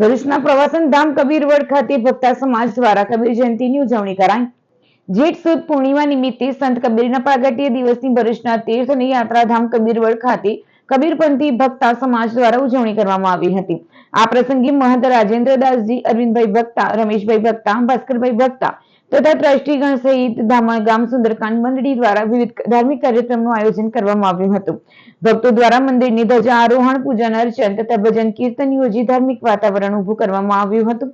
ભરૂચના પ્રવાસન ધામ કબીરવડ ખાતે ભક્તા સમાજ દ્વારા કબીર જયંતિની ઉજવણી કરાઈ। જેઠ સુદ પૂર્ણિમા નિમિત્તે સંત કબીરના પ્રાગટ્ય દિવસની ભરૂચના તીર્થ અને યાત્રાધામ કબીરવડ ખાતે કબીરપંથી ભક્તા સમાજ દ્વારા ઉજવણી કરવામાં આવી હતી। આ પ્રસંગે મહંત રાજેન્દ્રદાસજી, અરવિંદભાઈ ભક્તા, રમેશભાઈ ભક્તા, ભાસ્કરભાઈ ભક્તા તથા ટ્રસ્ટીગણ સહિત ધામણ ગામ સુંદરકાંડ મંડળી દ્વારા વિવિધ ધાર્મિક કાર્યક્રમનું આયોજન કરવામાં આવ્યું હતું। ભક્તો દ્વારા મંદિરની ધજા આરોહણ, પૂજન અર્ચન તથા ભજન કીર્તન યોજી ધાર્મિક વાતાવરણ ઉભું કરવામાં આવ્યું હતું।